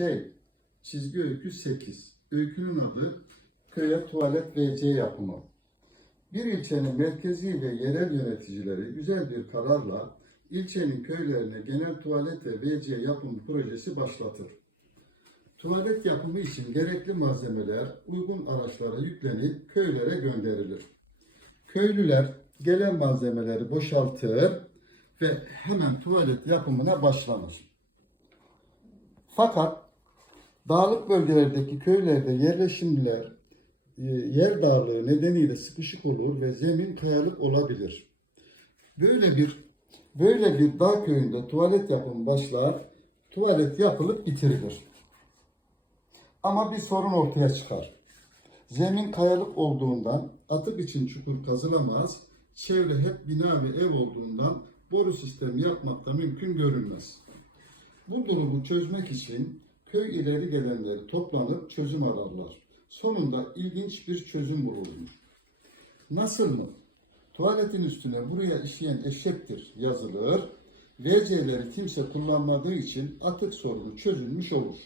Şey, çizgi öykü 8. Öykünün adı köye tuvalet WC yapımı. Bir ilçenin merkezi ve yerel yöneticileri güzel bir kararla ilçenin köylerine genel tuvalet ve WC yapımı projesi başlatır. Tuvalet yapımı için gerekli malzemeler uygun araçlara yüklenip köylere gönderilir. Köylüler gelen malzemeleri boşaltır ve hemen tuvalet yapımına başlanır. Fakat dağlık bölgelerdeki köylerde yerleşimler e, yer darlığı nedeniyle sıkışık olur ve zemin kayalık olabilir. Böyle bir böyle bir dağ köyünde tuvalet yapımı başlar, tuvalet yapılıp bitirilir. Ama bir sorun ortaya çıkar. Zemin kayalık olduğundan atık için çukur kazılamaz, çevre hep bina ve ev olduğundan boru sistemi yapmak da mümkün görünmez. Bu durumu çözmek için köy ileri gelenleri toplanıp çözüm ararlar. Sonunda ilginç bir çözüm bulunur. Nasıl mı? Tuvaletin üstüne buraya işleyen eşektir yazılır. WC'leri kimse kullanmadığı için atık sorunu çözülmüş olur.